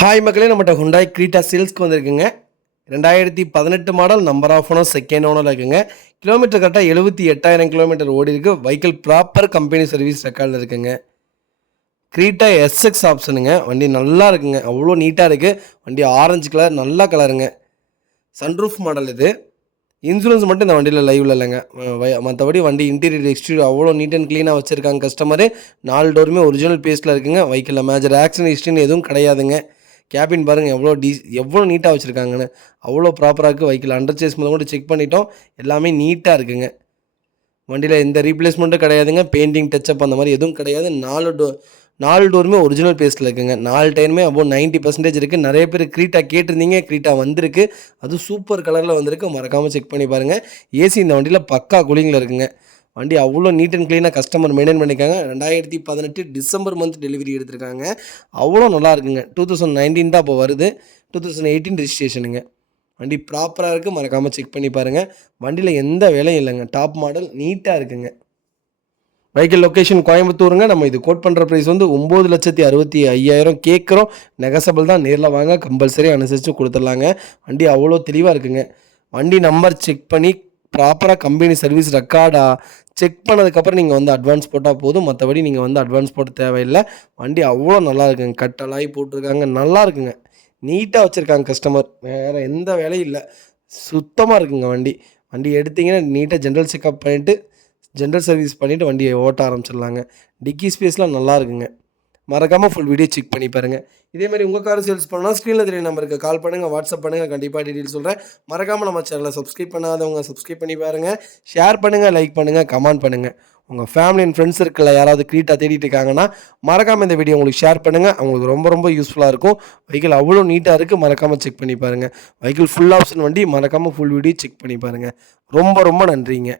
Hi மக்களே, நம்மகிட்ட Hyundai க்ரீட்டா சேல்ஸ்க்கு வந்திருக்குங்க. 2018 model, number of owner second ஓனரில் இருக்குங்க. கிலோமீட்டர் கரெக்டாக 78,000 கிலோமீட்டர் ஓடி இருக்கு. வெஹிக்கிள் ப்ராப்பர் கம்பெனி சர்வீஸ் ரெக்கார்டில் இருக்குங்க. க்ரீட்டா எஸ்எக்ஸ் ஆப்ஷனுங்க. வண்டி நல்லா இருக்குங்க, அவ்வளோ நீட்டாக இருக்குது. வண்டி ஆரஞ்சு கலர், நல்ல கலருங்க. சன்ரூஃப் மாடல் இது. இன்சூரன்ஸ் மட்டும் இந்த வண்டியில் லைவில் இல்லைங்க. மற்றபடி வண்டி இன்டீரியர் எக்ஸ்டீரியர் அவ்வளோ நீட் அண்ட் க்ளீனாக வச்சுருக்காங்க கஸ்டமரு. 4 டோருமே ஒரிஜினல் பேஸில் இருக்குங்க. வெஹிக்கிளில் மேஜர் ஆக்சிடென்ட் ஹிஸ்ட்ரின்னு எதுவும் கிடையாதுங்க. கேபின் பாருங்கள் எவ்வளோ நீட்டாக வச்சுருக்காங்கன்னு. அவ்வளோ ப்ராப்பராக இருக்குது. வெஹிக்கிள் அண்டர் சேஸ் முதல் கூட செக் பண்ணிட்டோம். எல்லாமே நீட்டாக இருக்குங்க. வண்டியில் எந்த ரீப்ளேஸ்மெண்ட்டும் கிடையாதுங்க. பெயிண்டிங் டச்சப் அந்த மாதிரி எதுவும் கிடையாது. 4 டோருமே ஒரிஜினல் பேஸில் இருக்குங்க. 4 டயருமே அபோவ் 90% இருக்குது. நிறைய பேர் க்ரீட்டா கேட்டிருந்தீங்க. க்ரீட்டா வந்திருக்கு. அதுவும் சூப்பர் கலரில் வந்திருக்கு. மறக்காமல் செக் பண்ணி பாருங்கள். ஏசி இந்த வண்டியில் பக்கா கூலிங்கில் இருக்குங்க. வண்டி அவ்வளோ நீட் அண்ட் க்ளீனாக கஸ்டமர் மெயின்டைன் பண்ணியிருக்காங்க. 2018 டிசம்பர் மந்த் டெலிவரி எடுத்திருக்காங்க. அவ்வளோ நல்லா இருக்குங்க. 2019 தான் இப்போ வருது. 2018 ரெஜிஸ்ட்ரேஷனுங்க. வண்டி ப்ராப்பராக இருக்குது. மறக்காமல் செக் பண்ணி பாருங்கள். வண்டியில் எந்த வேலையும் இல்லைங்க. டாப் மாடல் நீட்டாக இருக்குங்க. வெஹிக்கிள் லொக்கேஷன் கோயம்புத்தூருங்க. நம்ம இது கோட் பண்ணுற ப்ரைஸ் வந்து 9,65,000 கேட்குறோம். நெகசபிள் தான். நேரில் வாங்க, கம்பல்சரி அனுசரித்து கொடுத்துடலாங்க. வண்டி அவ்வளோ தெளிவாக இருக்குங்க. வண்டி நம்பர் செக் பண்ணி ப்ராப்பராக கம்பெனி சர்வீஸ் ரெக்கார்டாக செக் பண்ணதுக்கப்புறம் நீங்கள் வந்து அட்வான்ஸ் போட்டால் போதும். மற்றபடி நீங்கள் வந்து அட்வான்ஸ் போட தேவையில்லை. வண்டி அவ்வளோ நல்லா இருக்குங்க. கட்டலாகி போட்டிருக்காங்க. நல்லா இருக்குங்க. நீட்டாக வச்சுருக்காங்க கஸ்டமர். வேறு எந்த வேலையும் இல்லை. சுத்தமாக இருக்குங்க வண்டி. வண்டி எடுத்திங்கன்னா நீட்டாக ஜென்ரல் செக்அப் பண்ணிவிட்டு ஜென்ரல் சர்வீஸ் பண்ணிவிட்டு வண்டியை ஓட்ட ஆரம்பிச்சிடலாங்க. டிக்கி ஸ்பேஸ்லாம் நல்லா இருக்குங்க. மறக்காமல் ஃபுல் வீடியோ செக் பண்ணி பாருங்கள். இதேமாதிரி உங்கள் கார் சேல்ஸ் பண்ணால் ஸ்க்ரீனில் தெரிய நம்பருக்கு கால் பண்ணுங்கள், வாட்ஸ்அப் பண்ணுங்கள். கண்டிப்பாக டீட்டெயில் சொல்கிறேன். மறக்காமல் நம்ம சேனலை சப்ஸ்கிரைப் பண்ணாதவங்க சப்ஸ்கிரைப் பண்ணி பாருங்கள். ஷேர் பண்ணுங்கள், லைக் பண்ணுங்கள், கமெண்ட் பண்ணுங்கள். உங்கள் ஃபேமிலி அண்ட் ஃப்ரெண்ட்ஸ் சர்க்கிளில் யாராவது க்ரீட்டா தேடிட்டு இருக்காங்கன்னா மறக்காமல் இந்த வீடியோ உங்களுக்கு ஷேர் பண்ணுங்கள். அவங்களுக்கு ரொம்ப ரொம்ப யூஸ்ஃபுல்லாக இருக்கும். வெஹிக்கிள் அவ்வளோ நீட்டாக இருக்குது. மறக்காமல் செக் பண்ணி பாருங்கள். வெஹிக்கிள் ஃபுல் ஆப்ஷன் வண்டி. மறக்காமல் ஃபுல் வீடியோ செக் பண்ணி பாருங்கள். ரொம்ப ரொம்ப நன்றிங்க.